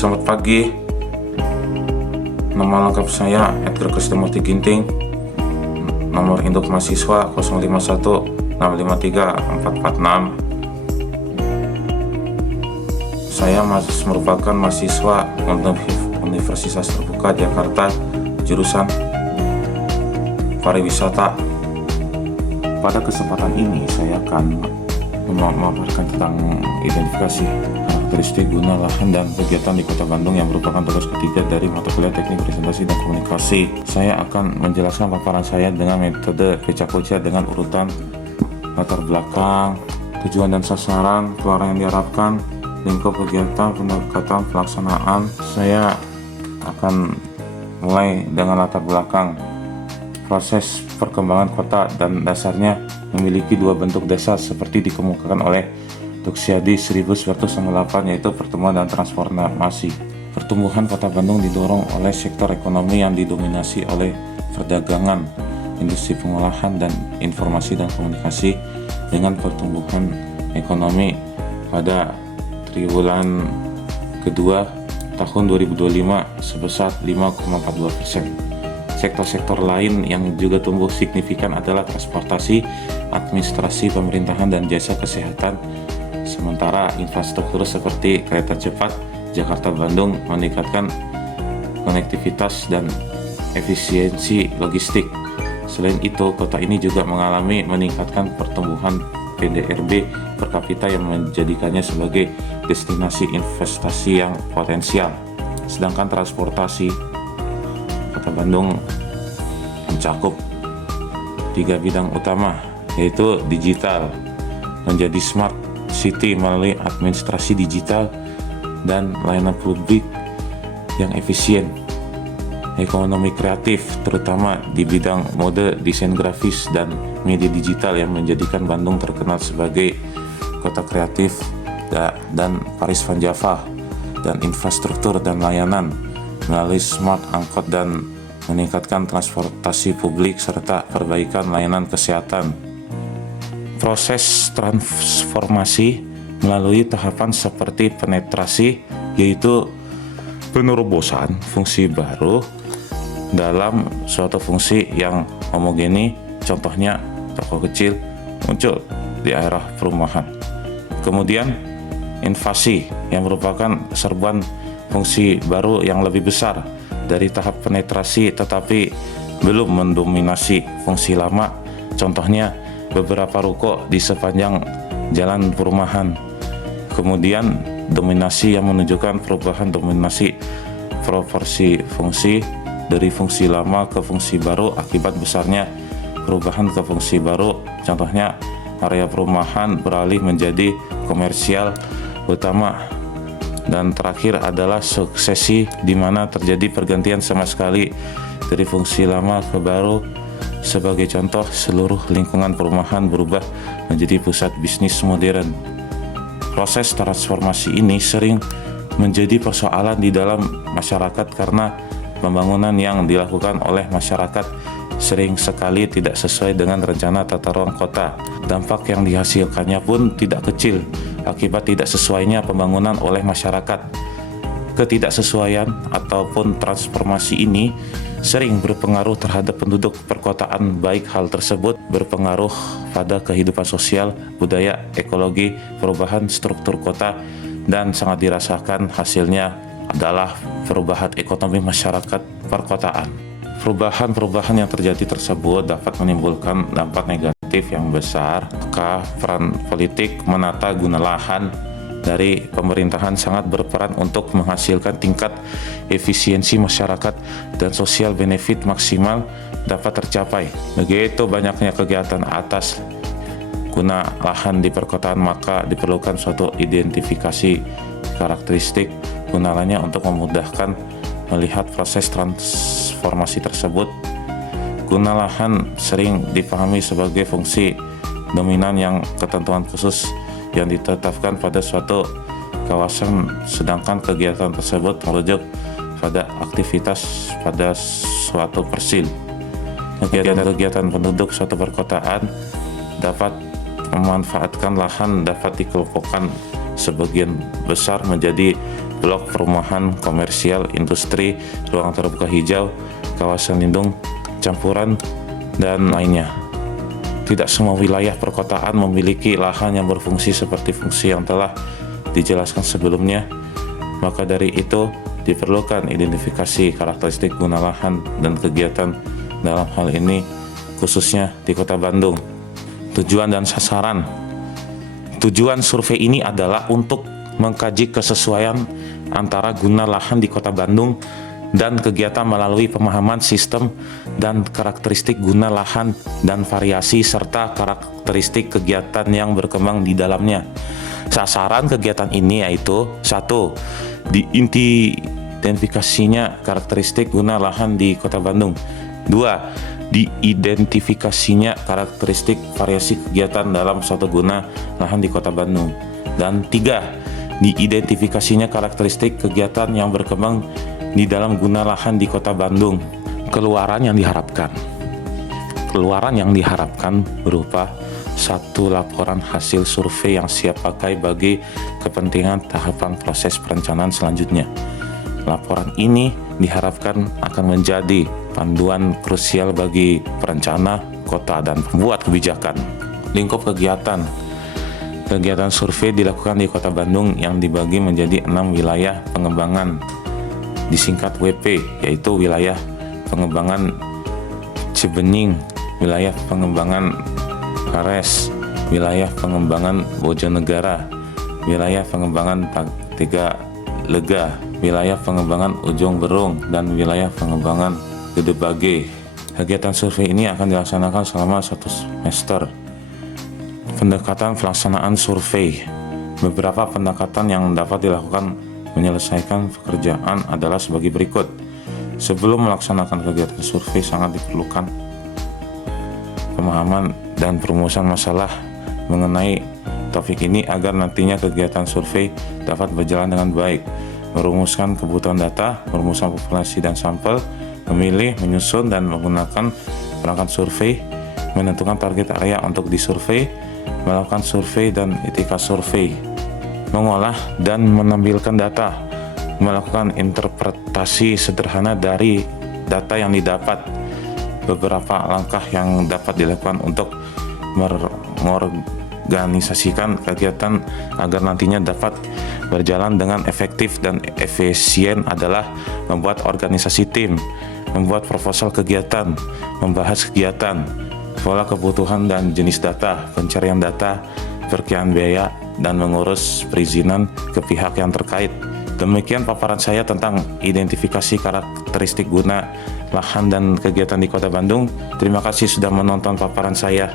Selamat pagi. Nama lengkap saya Edgar Kristimurti Ginting. Nomor induk mahasiswa 051653446. Saya merupakan mahasiswa Universitas Terbuka Jakarta, jurusan pariwisata. Pada kesempatan ini saya akan memaparkan tentang identifikasi karakteristik guna lahan dan kegiatan di Kota Bandung yang merupakan tugas ketiga dari mata kuliah Teknik Presentasi dan Komunikasi. Saya akan menjelaskan paparan saya dengan metode pecah-pecah dengan urutan latar belakang, tujuan dan sasaran, keluaran yang diharapkan, lingkup kegiatan, pendekatan pelaksanaan. Saya akan mulai dengan latar belakang. Proses perkembangan kota dan dasarnya memiliki dua bentuk dasar seperti dikemukakan oleh Tucciadi 1998, yaitu pertumbuhan dan transformasi. Pertumbuhan Kota Bandung didorong oleh sektor ekonomi yang didominasi oleh perdagangan, industri pengolahan, dan informasi dan komunikasi. Dengan pertumbuhan ekonomi pada triwulan kedua tahun 2025 sebesar 5,42%. Sektor-sektor lain yang juga tumbuh signifikan adalah transportasi, administrasi pemerintahan, dan jasa kesehatan. Sementara infrastruktur seperti kereta cepat Jakarta-Bandung meningkatkan konektivitas dan efisiensi logistik. Selain itu, kota ini juga mengalami meningkatkan pertumbuhan PDRB per kapita yang menjadikannya sebagai destinasi investasi yang potensial. Sedangkan transportasi Kota Bandung mencakup tiga bidang utama, yaitu digital, menjadi smart city melalui administrasi digital dan layanan publik yang efisien, ekonomi kreatif terutama di bidang mode, desain grafis, dan media digital yang menjadikan Bandung terkenal sebagai kota kreatif dan Paris Van Java, dan infrastruktur dan layanan melalui smart angkot dan meningkatkan transportasi publik serta perbaikan layanan kesehatan. Proses transformasi melalui tahapan seperti penetrasi, yaitu penerobosan fungsi baru dalam suatu fungsi yang homogeni, contohnya toko kecil muncul di arah perumahan. Kemudian invasi yang merupakan serbuan fungsi baru yang lebih besar dari tahap penetrasi tetapi belum mendominasi fungsi lama, contohnya beberapa ruko di sepanjang jalan perumahan. Kemudian dominasi yang menunjukkan perubahan dominasi proporsi fungsi dari fungsi lama ke fungsi baru akibat besarnya perubahan ke fungsi baru, contohnya area perumahan beralih menjadi komersial utama. Dan terakhir adalah suksesi, di mana terjadi pergantian sama sekali dari fungsi lama ke baru. Sebagai contoh, seluruh lingkungan perumahan berubah menjadi pusat bisnis modern. Proses transformasi ini sering menjadi persoalan di dalam masyarakat karena pembangunan yang dilakukan oleh masyarakat sering sekali tidak sesuai dengan rencana tata ruang kota. Dampak yang dihasilkannya pun tidak kecil akibat tidak sesuainya pembangunan oleh masyarakat. Ketidaksesuaian ataupun transformasi ini sering berpengaruh terhadap penduduk perkotaan, baik hal tersebut berpengaruh pada kehidupan sosial, budaya, ekologi, perubahan struktur kota, dan sangat dirasakan hasilnya adalah perubahan ekonomi masyarakat perkotaan. Perubahan-perubahan yang terjadi tersebut dapat menimbulkan dampak negatif yang besar. Maka peran politik menata guna lahan dari pemerintahan sangat berperan untuk menghasilkan tingkat efisiensi masyarakat dan sosial benefit maksimal dapat tercapai. Begitu banyaknya kegiatan atas guna lahan di perkotaan, maka diperlukan suatu identifikasi karakteristik guna lahannya untuk memudahkan melihat proses transformasi tersebut. Guna lahan sering dipahami sebagai fungsi dominan yang ketentuan khusus yang ditetapkan pada suatu kawasan, sedangkan kegiatan tersebut merujuk pada aktivitas pada suatu persil. Kegiatan penduduk suatu perkotaan dapat memanfaatkan lahan dapat dikelompokkan sebagian besar menjadi blok perumahan, komersial, industri, ruang terbuka hijau, kawasan lindung, campuran, dan lainnya. Tidak semua wilayah perkotaan memiliki lahan yang berfungsi seperti fungsi yang telah dijelaskan sebelumnya. Maka dari itu, diperlukan identifikasi karakteristik guna lahan dan kegiatan dalam hal ini, khususnya di Kota Bandung. Tujuan dan sasaran. Tujuan survei ini adalah untuk mengkaji kesesuaian antara guna lahan di Kota Bandung dan kegiatan melalui pemahaman sistem dan karakteristik guna lahan dan variasi serta karakteristik kegiatan yang berkembang di dalamnya. Sasaran kegiatan ini yaitu 1. Diidentifikasinya karakteristik guna lahan di Kota Bandung. 2. Diidentifikasinya karakteristik variasi kegiatan dalam suatu guna lahan di Kota Bandung. Dan 3. Diidentifikasinya karakteristik kegiatan yang berkembang di dalam guna lahan di Kota Bandung. Keluaran yang diharapkan berupa 1. Laporan hasil survei yang siap pakai bagi kepentingan tahapan proses perencanaan selanjutnya. Laporan ini diharapkan akan menjadi panduan krusial bagi perencana kota dan pembuat kebijakan. Lingkup kegiatan. Kegiatan survei dilakukan di Kota Bandung yang dibagi menjadi 6 wilayah pengembangan, disingkat WP, yaitu wilayah pengembangan Cibenying, wilayah pengembangan Kares, wilayah pengembangan Bojonegara, wilayah pengembangan Tegalega, wilayah pengembangan Ujung Berung, dan wilayah pengembangan Gedebage. Kegiatan survei ini akan dilaksanakan selama 1 semester. Pendekatan pelaksanaan survei. Beberapa pendekatan yang dapat dilakukan menyelesaikan pekerjaan adalah sebagai berikut. Sebelum melaksanakan kegiatan survei sangat diperlukan pemahaman dan perumusan masalah mengenai topik ini agar nantinya kegiatan survei dapat berjalan dengan baik. Merumuskan kebutuhan data, merumuskan populasi dan sampel, memilih, menyusun dan menggunakan perangkat survei, menentukan target area untuk disurvei, melakukan survei dan etika survei, mengolah dan menampilkan data, melakukan interpretasi sederhana dari data yang didapat. Beberapa langkah yang dapat dilakukan untuk mengorganisasikan kegiatan agar nantinya dapat berjalan dengan efektif dan efisien adalah membuat organisasi tim, membuat proposal kegiatan, membahas kegiatan, pola kebutuhan dan jenis data, pencarian data, perkiraan biaya, dan mengurus perizinan ke pihak yang terkait. Demikian paparan saya tentang identifikasi karakteristik guna lahan dan kegiatan di Kota Bandung. Terima kasih sudah menonton paparan saya.